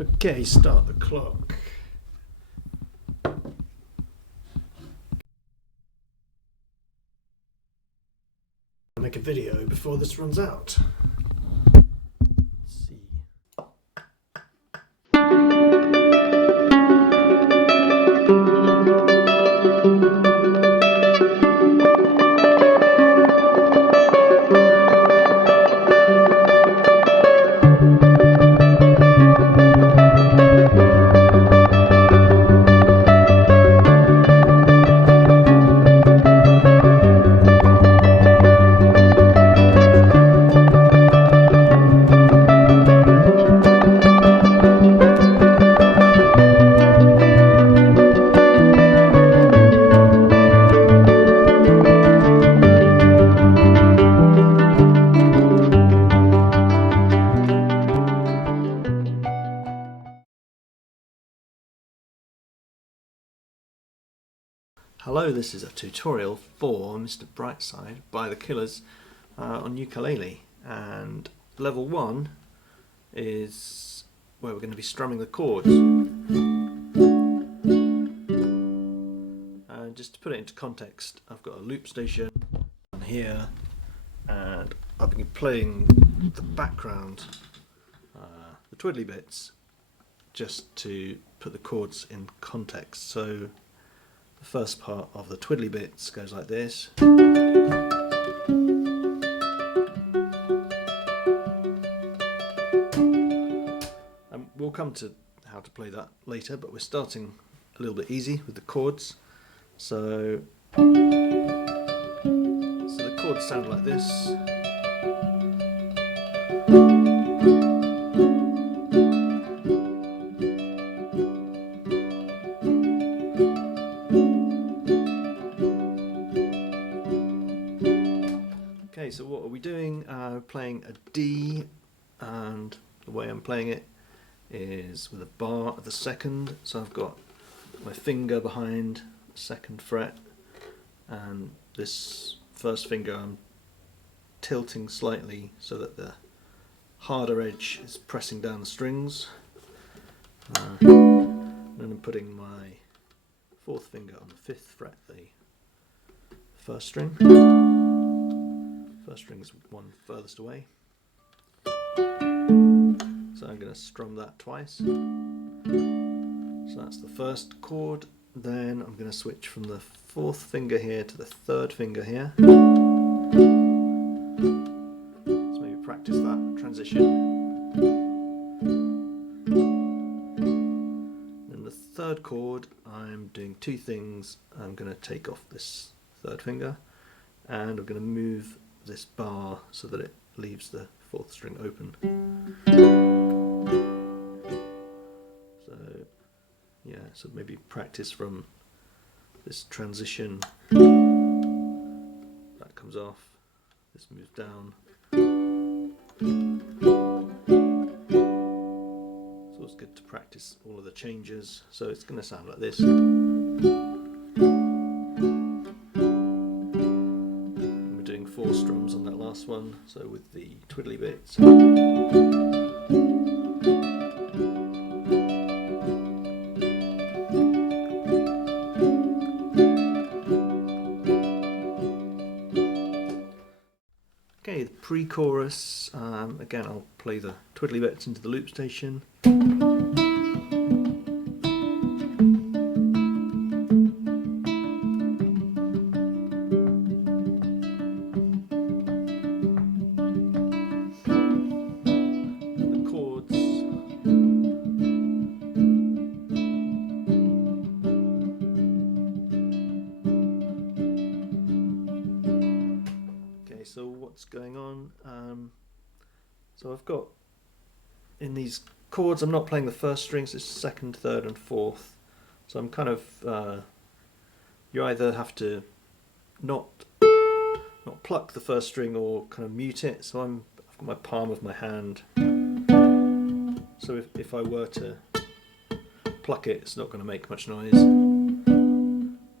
Okay, start the clock. I'll make a video before this runs out. Let's see. Hello, this is a tutorial for Mr. Brightside by the Killers on ukulele, and level 1 is where we're going to be strumming the chords. And just to put it into context, I've got a loop station on here and I've been playing the background, the twiddly bits, just to put the chords in context. So the first part of the twiddly bits goes like this. And we'll come to how to play that later, but we're starting a little bit easy with the chords. So the chords sound like this. Okay, so what are we doing? Playing a D, and the way I'm playing it is with a bar at the second. So I've got my finger behind the second fret, and this first finger I'm tilting slightly so that the harder edge is pressing down the strings. And then I'm putting my fourth finger on the fifth fret, the first string. First string's one furthest away. So I'm going to strum that twice. So that's the first chord. Then I'm going to switch from the fourth finger here to the third finger here. Let's maybe practice that transition. Then the third chord, I'm doing two things. I'm going to take off this third finger and I'm going to move this bar so that it leaves the fourth string open. So yeah, so maybe practice from this transition. That comes off, this moves down. So it's good to practice all of the changes. So it's going to sound like this. Four strums on that last one, so with the twiddly bits. Okay, the pre-chorus, again I'll play the twiddly bits into the loop station. So what's going on? So I've got, in these chords, I'm not playing the first strings, it's second, third and fourth. So I'm kind of, you either have to not pluck the first string or kind of mute it. So I've got my palm of my hand. So if I were to pluck it, it's not going to make much noise.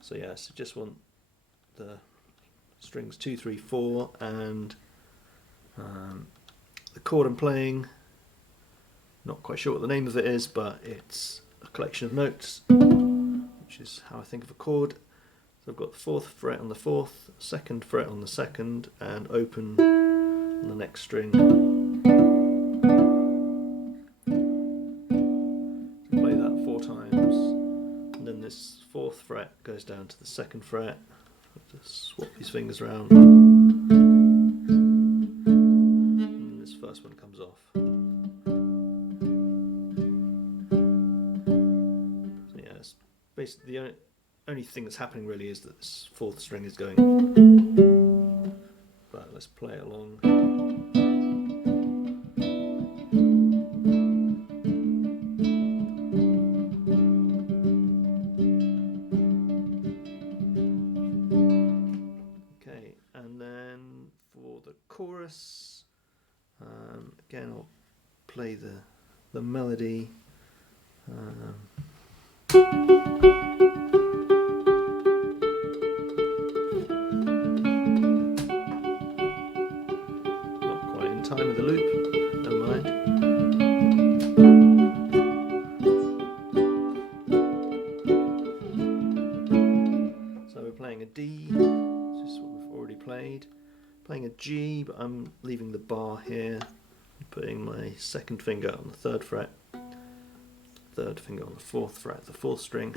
So yeah, so just want the strings 2, 3, 4, and the chord I'm playing Not quite sure what the name of it is, but it's a collection of notes, which is how I think of a chord. So I've got the 4th fret on the 4th, 2nd fret on the 2nd, and open on the next string. So play that 4 times, and then this 4th fret goes down to the 2nd fret. I'll just swap these fingers around, and this first one comes off. So yeah, it's basically the only thing that's happening really is that this 4th string is going. But let's play it along. Okay, and then for the chorus, again I'll play the melody. Not quite in time with the loop, never mind. So we're playing a D, which is what we've already played. Playing a G, but I'm leaving the bar here. I'm putting my 2nd finger on the 3rd fret, 3rd finger on the 4th fret, the 4th string.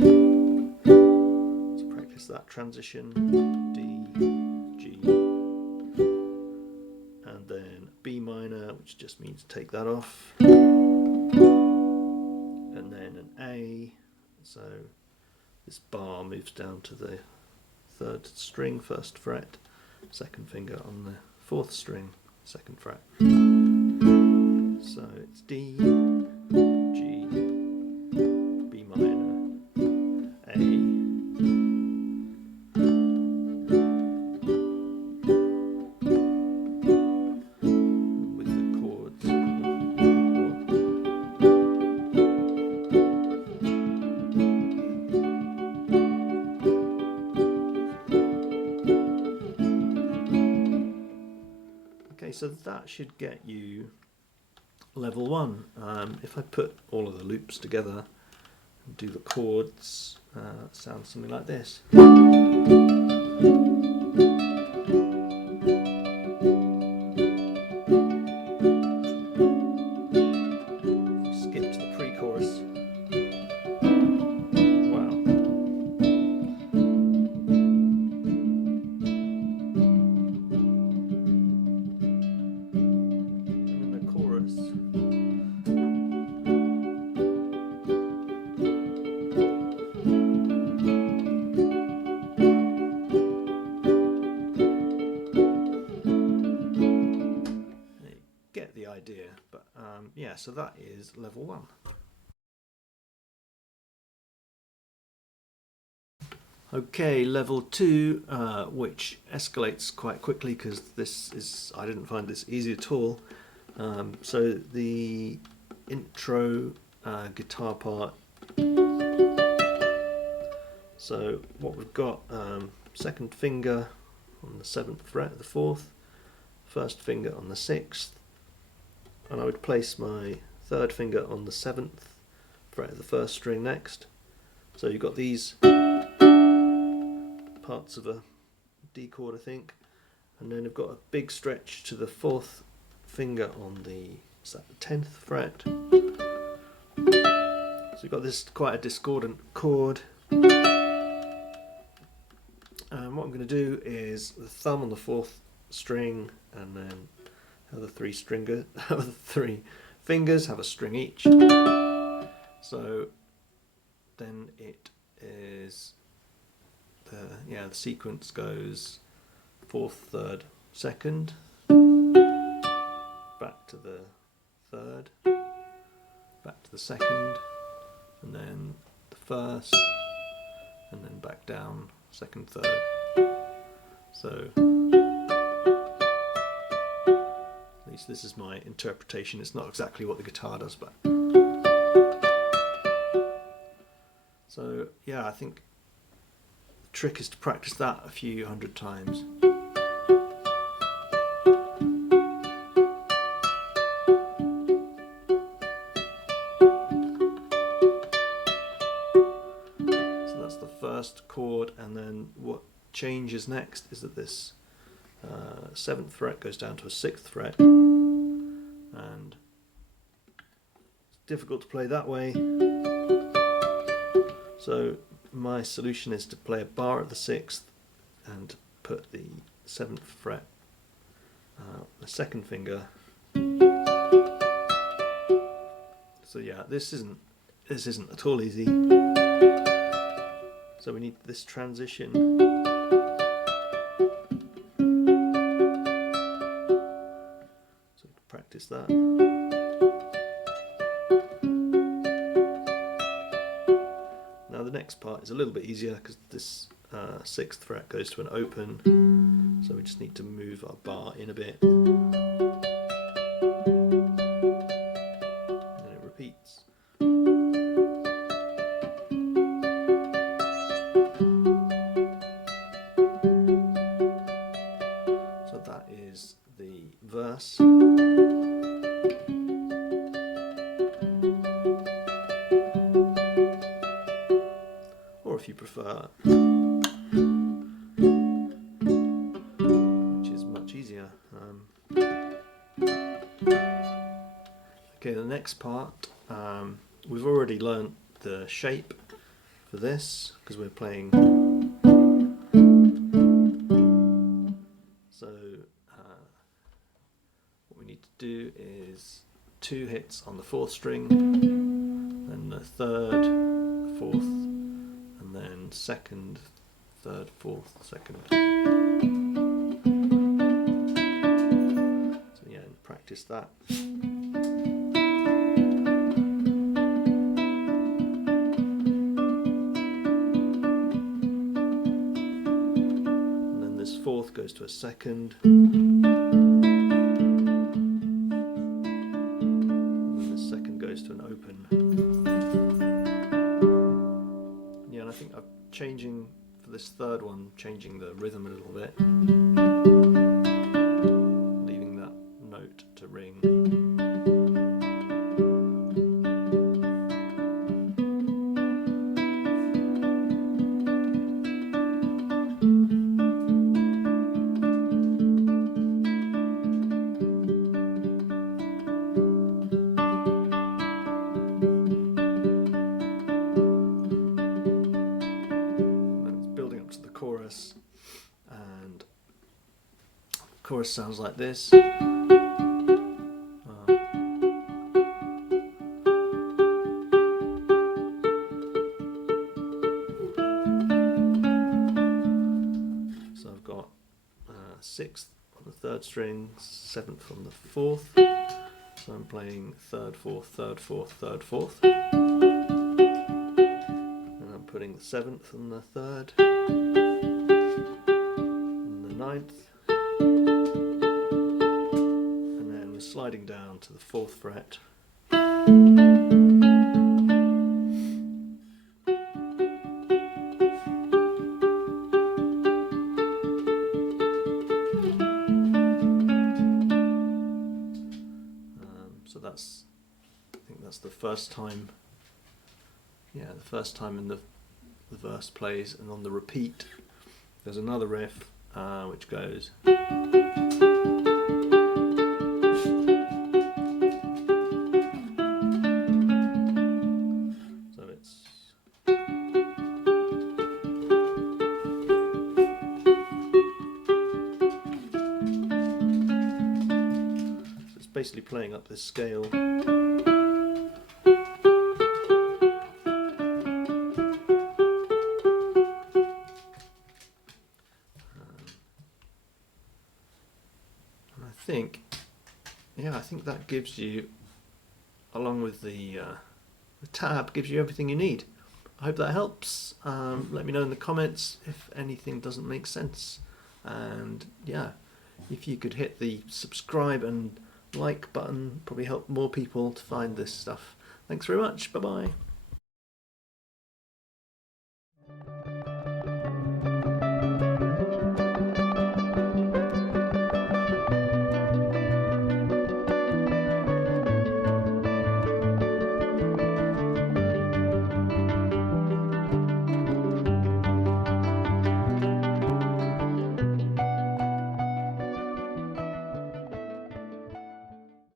Let's practice that transition. D, G, and then B minor, which just means take that off, and then an A. So this bar moves down to the 3rd string, 1st fret, 2nd finger on the 4th string, 2nd fret. So it's D, G, B minor, A, with the chords. Okay, so that should get you level 1. If I put all of the loops together and do the chords, it sounds something like this. Skip to the pre-chorus. Wow. And then the chorus. Get the idea, but yeah, so that is level 1. Okay, level 2, which escalates quite quickly because I didn't find this easy at all. So the intro guitar part. So what we've got, 2nd finger on the 7th fret of the 4th, 1st finger on the 6th, and I would place my 3rd finger on the 7th fret of the 1st string next. So you've got these parts of a D chord, I think, and then I've got a big stretch to the 4th finger on the 10th fret. So you've got this quite a discordant chord. And what I'm going to do is the thumb on the 4th string, and then have the 3 fingers have a string each. So then it is the sequence goes 4th, 3rd, 2nd, back to the 3rd, back to the 2nd, and then the 1st, and then back down 2nd, 3rd. So at least this is my interpretation. It's not exactly what the guitar does, but so yeah, I think the trick is to practice that a few hundred times. first chord, and then what changes next is that this 7th fret goes down to a 6th fret, and it's difficult to play that way. So my solution is to play a bar at the 6th and put the 7th fret, the second finger. So yeah, this isn't at all easy. So we need this transition. So we can practice that. Now the next part is a little bit easier because this 6th fret goes to an open, so we just need to move our bar in a bit. Repeats. So that is the verse. Or if you prefer, which is much easier. Okay, the next part, we've already learnt the shape for this because we're playing. So what we need to do is 2 hits on the 4th string, then the 3rd, 4th, and then 2nd, 3rd, 4th, 2nd. So yeah, and practice that. This 4th goes to a 2nd, and then the 2nd goes to an open. Yeah, and I think I'm changing for this 3rd one, changing the rhythm a little bit, leaving that note to ring. Chorus, and chorus sounds like this. So I've got 6th on the 3rd string, 7th on the 4th. So I'm playing 3rd, 4th, 3rd, 4th, 3rd, 4th, and I'm putting the 7th on the 3rd. 9th, and then we're sliding down to the 4th fret. So I think that's the first time. Yeah, the first time in the verse plays, and on the repeat, there's another riff. Which goes. So it's. So it's basically playing up this scale. I think that gives you, along with the tab, gives you everything you need. I hope that helps. Let me know in the comments if anything doesn't make sense. And yeah, if you could hit the subscribe and like button, probably help more people to find this stuff. Thanks very much. Bye bye.